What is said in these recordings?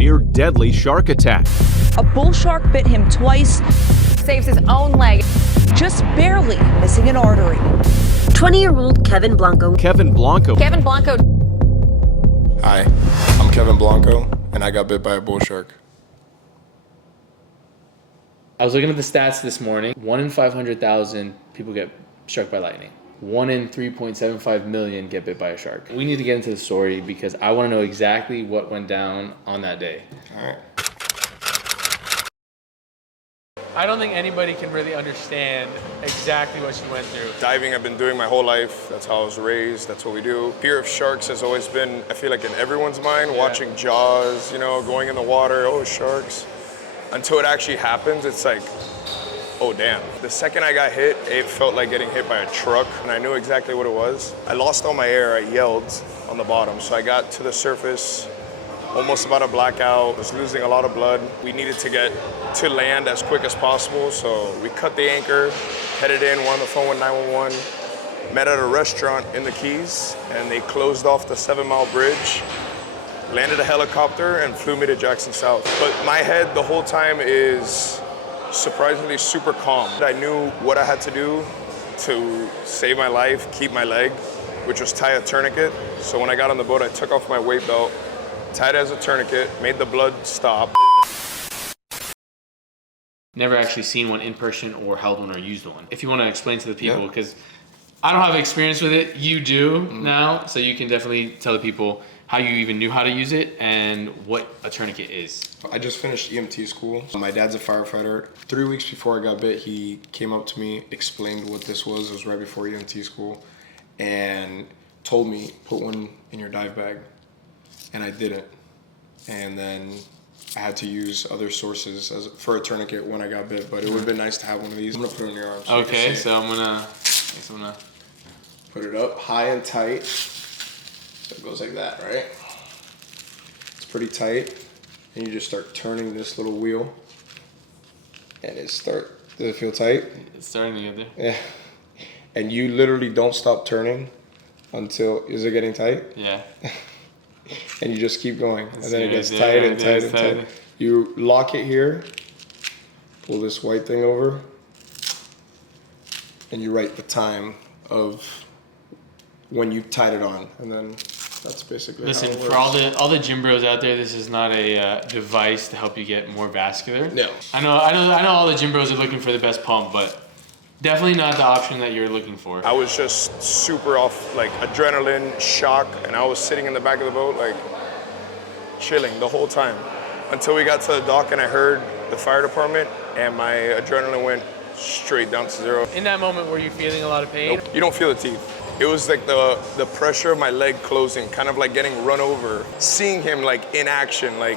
near-deadly shark attack. A bull shark bit him twice, saves his own leg, just barely missing an artery. 20-year-old Kevin Blanco. Kevin Blanco. Kevin Blanco. Hi, I'm Kevin Blanco, and I got bit by a bull shark. I was looking at the stats this morning. 1 in 500,000 people get struck by lightning. 1 in 3.75 million get bit by a shark. We need to get into the story because I want to know exactly what went down on that day. All right. I don't think anybody can really understand exactly what you went through. Diving I've been doing my whole life. That's how I was raised. That's what we do. Fear of sharks has always been, I feel like, in everyone's mind. Watching Jaws, you know, going in the water, oh, sharks. Until it actually happens, it's like, oh, damn. The second I got hit, it felt like getting hit by a truck, and I knew exactly what it was. I lost all my air. I yelled on the bottom. So I got to the surface, almost about a blackout, was losing a lot of blood. We needed to get to land as quick as possible, so we cut the anchor, headed in, were on the phone with 911, met at a restaurant in the Keys, and they closed off the 7-mile bridge, landed a helicopter, and flew me to Jackson South. But my head the whole time is surprisingly super calm. I knew what I had to do to save my life, keep my leg, which was tie a tourniquet. So when I got on the boat, I took off my weight belt, tied it as a tourniquet, made the blood stop. Never actually seen one in person or held one or used one. If you want to explain to the people, because I don't have experience with it, you do now, so you can definitely tell the people how you even knew how to use it and what a tourniquet is. I just finished EMT school. My dad's a firefighter. 3 weeks before I got bit, he came up to me, explained what this was. It was right before EMT school, and told me, put one in your dive bag. And I didn't. And then I had to use other sources for a tourniquet when I got bit, but it would have been nice to have one of these. I'm gonna put it on your arm. So okay, so I'm gonna put it up high and tight. So it goes like that, right? It's pretty tight. And you just start turning this little wheel. And does it feel tight? It's starting to get there. Yeah. And you literally don't stop turning until, is it getting tight? Yeah. And you just keep going. And then it gets tight and tight and tight. You lock it here, pull this white thing over, and you write the time of when you tied it on. And then that's basically Listen, how it for all the gym bros out there, this is not a device to help you get more vascular. No. I know all the gym bros are looking for the best pump, but definitely not the option that you're looking for. I was just super off, like adrenaline, shock, and I was sitting in the back of the boat, like chilling the whole time. Until we got to the dock and I heard the fire department, and my adrenaline went straight down to zero. In that moment, were you feeling a lot of pain? Nope. You don't feel the teeth. It was like the pressure of my leg closing, kind of like getting run over. Seeing him like in action, like.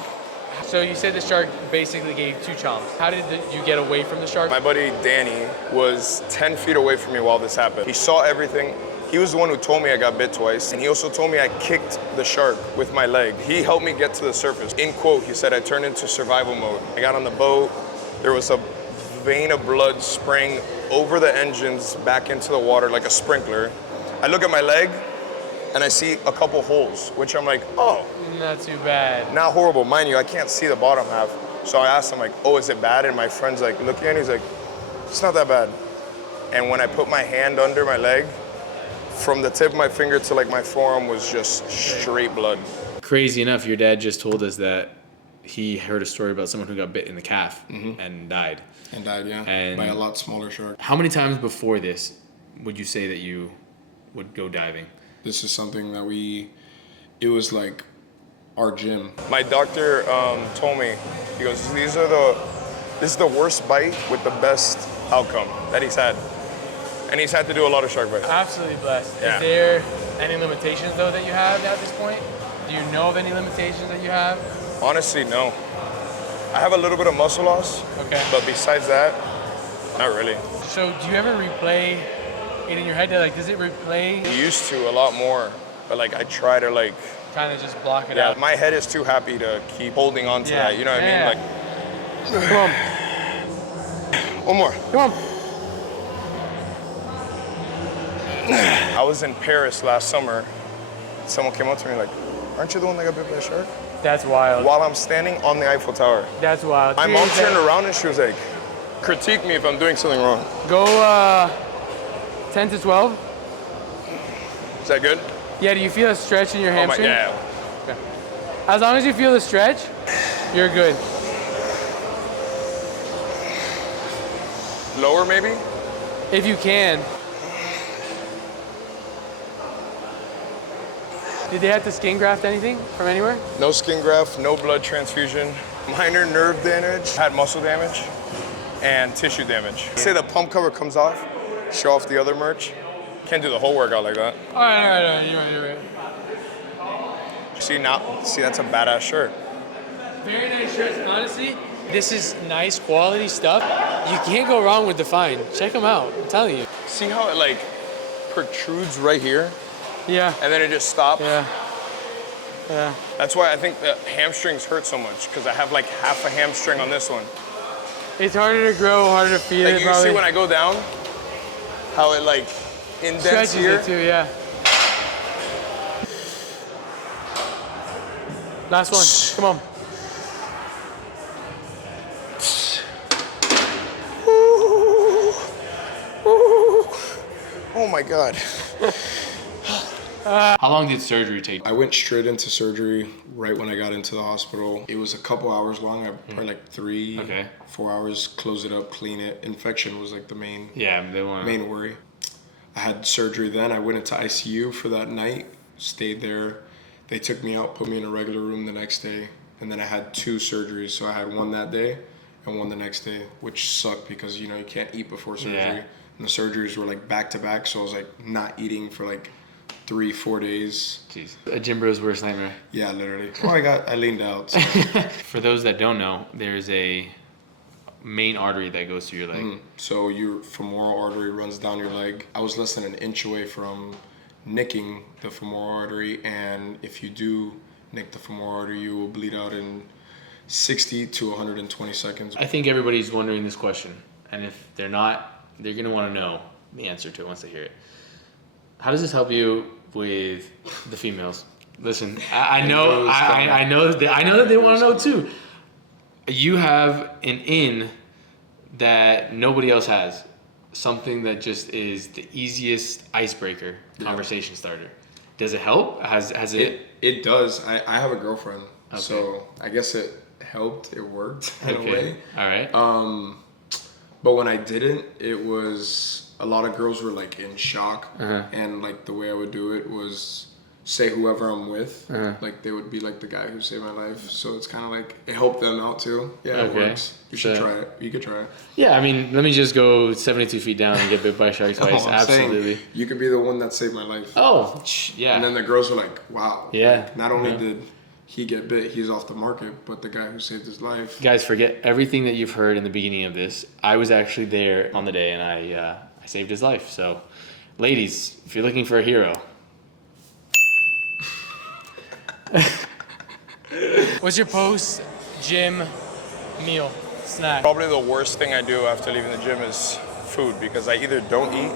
So you said the shark basically gave you 2 chomps. How did you get away from the shark? My buddy Danny was 10 feet away from me while this happened. He saw everything. He was the one who told me I got bit twice, and he also told me I kicked the shark with my leg. He helped me get to the surface. In quote, he said I turned into survival mode. I got on the boat. There was a vein of blood spraying over the engines back into the water like a sprinkler. I look at my leg, and I see a couple holes, which I'm like, oh. Not too bad. Not horrible. Mind you, I can't see the bottom half. So I asked him, like, oh, is it bad? And my friend's like looking at it, he's like, it's not that bad. And when I put my hand under my leg, from the tip of my finger to like my forearm was just straight blood. Crazy enough, your dad just told us that he heard a story about someone who got bit in the calf and died. And died, yeah, And by a lot smaller shark. How many times before this would you say that you would go diving? This is something that it was like our gym. My doctor told me, he goes, this is the worst bite with the best outcome that he's had. And he's had to do a lot of shark bites. Absolutely blessed. Yeah. Is there any limitations though that you have at this point? Do you know of any limitations that you have? Honestly, no. I have a little bit of muscle loss. Okay. But besides that, not really. So do you ever replay it in your head? Like, does it replay? I used to a lot more, but like I try to like. Kind of just block it Yeah, out. my head is too happy to keep holding on to that. You know what I mean? Like, come on. One more. Come on. I was in Paris last summer. Someone came up to me like, aren't you the one that got bit by a shark? That's wild. while I'm standing on the Eiffel Tower. That's wild. My mom turned around and she was like, critique me if I'm doing something wrong. Go 10 to 12. Is that good? Yeah, do you feel a stretch in your hamstring? Yeah. As long as you feel the stretch, you're good. Lower maybe? If you can. Did they have to skin graft anything from anywhere? No skin graft, no blood transfusion, minor nerve damage, had muscle damage, and tissue damage. Say the pump cover comes off, show off the other merch. Can't do the whole workout like that. All right. You're right. See, that's a badass shirt. Very nice shirts. Honestly, this is nice quality stuff. You can't go wrong with Define. Check them out. I'm telling you. See how it like protrudes right here? Yeah. And then it just stops? Yeah. That's why I think the hamstrings hurt so much, because I have like half a hamstring on this one. It's harder to grow, harder to feel Like it you probably. see when I go down, how it like indents Stretches here? it too, yeah. Last one. Come on. Oh my God. How long did surgery take? I went straight into surgery right when I got into the hospital. It was a couple hours long, probably like 3, 4 hours, close it up, clean it. Infection was like the main worry. I had surgery then. I went into ICU for that night, stayed there. They took me out, put me in a regular room the next day. And then I had 2 surgeries. So I had one that day and one the next day, which sucked because, you can't eat before surgery. Yeah. And the surgeries were like back to back. So I was like not eating for like 3-4 days. Jeez. A gym bro's worst nightmare. Yeah, literally. Well, I leaned out. So. For those that don't know, there's a main artery that goes through your leg. So your femoral artery runs down your leg. I was less than an inch away from nicking the femoral artery, and if you do nick the femoral artery, you will bleed out in 60 to 120 seconds. I think everybody's wondering this question, and if they're not, they're gonna want to know the answer to it once they hear it. How does this help you with the females? Listen, I know that they want to know too. You have an in that nobody else has. Something that just is the easiest icebreaker, conversation starter. Does it help? Has it? It does. I have a girlfriend, Okay. so I guess it helped. It worked in a way. All right. But when I didn't, it was a lot of girls were like in shock, and like the way I would do it was say whoever I'm with, like they would be like the guy who saved my life. So it's kind of like it helped them out too. Yeah, it works. You should try it. You could try it. Yeah, I mean, let me just go 72 feet down and get bit by a shark twice. Absolutely. You could be the one that saved my life. Oh, yeah. And then the girls were like, wow. Yeah. Like, not only did he get bit, he's off the market, but the guy who saved his life. Guys, forget everything that you've heard in the beginning of this. I was actually there on the day, and I saved his life. So, ladies, if you're looking for a hero. What's your post-gym meal, snack? Probably the worst thing I do after leaving the gym is food, because I either don't eat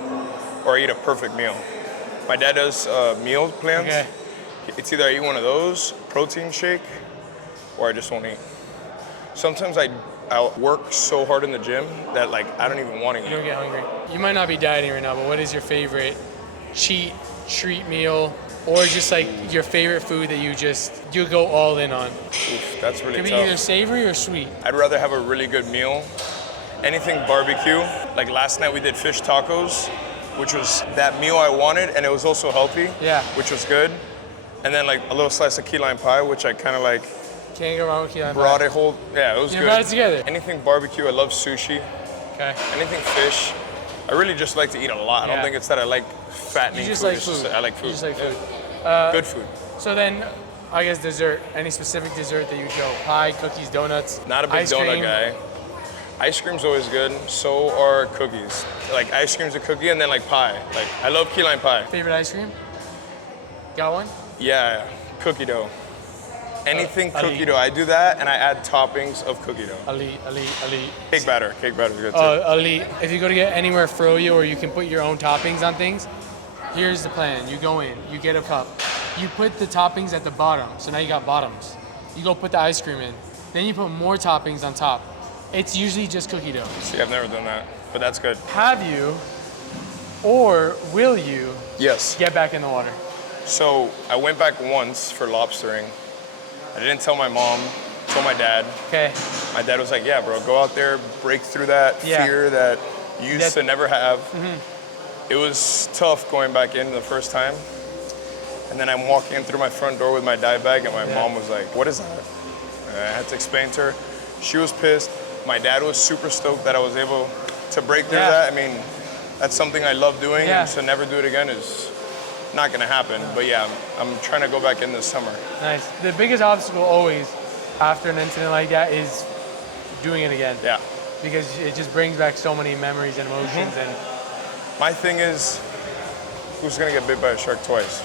or I eat a perfect meal. My dad does meal plans. Okay. It's either I eat one of those, protein shake, or I just won't eat. Sometimes I'll work so hard in the gym that like I don't even want to eat. You don't get hungry. You might not be dieting right now, but what is your favorite treat meal, or just like your favorite food that you go all in on? Oof, that's really Could be tough. either savory or sweet. I'd rather have a really good meal. Anything barbecue. Like last night we did fish tacos, which was that meal I wanted, and it was also healthy. Yeah. Which was good. And then like a little slice of key lime pie, which I kind of like Can't go wrong with key lime brought pie. it whole. Yeah, it was You good. brought it together. Anything barbecue, I love sushi. Okay. Anything fish. I really just like to eat a lot. I Yeah. don't think it's that I like fattening You just food. like It's food. just I like food. You just like food. Good food. So then, I guess dessert. Any specific dessert that you go? Pie, cookies, donuts. Not a big ice donut cream? guy. Ice cream's always good. So are cookies. Like ice cream's a cookie, and then like pie. Like I love key lime pie. Favorite ice cream? Got one? Yeah, cookie dough. Anything Ali. cookie dough. I do that, and I add toppings of cookie dough. Ali. Cake batter. Cake batter's good too. Ali, if you go to get anywhere froyo or you can put your own toppings on things, here's the plan. You go in, you get a cup. You put the toppings at the bottom, so now you got bottoms. you go put the ice cream in, then you put more toppings on top. It's usually just cookie dough. See, I've never done that, but that's good. Have you, or will you, Yes. get back in the water? So I went back once for lobstering. I didn't tell my mom, told my dad. Okay. My dad was like, yeah, bro, go out there, break through that Yeah. fear that you used to never have. Mm-hmm. It was tough going back in the first time. And then I'm walking in through my front door with my dive bag, and my mom was like, what is that? And I had to explain to her. She was pissed. My dad was super stoked that I was able to break through that. I mean, that's something I love doing, and to never do it again is not gonna happen. But yeah, I'm trying to go back in this summer. Nice. The biggest obstacle always after an incident like that is doing it again. Yeah. Because it just brings back so many memories and emotions. And My thing is, who's gonna get bit by a shark twice?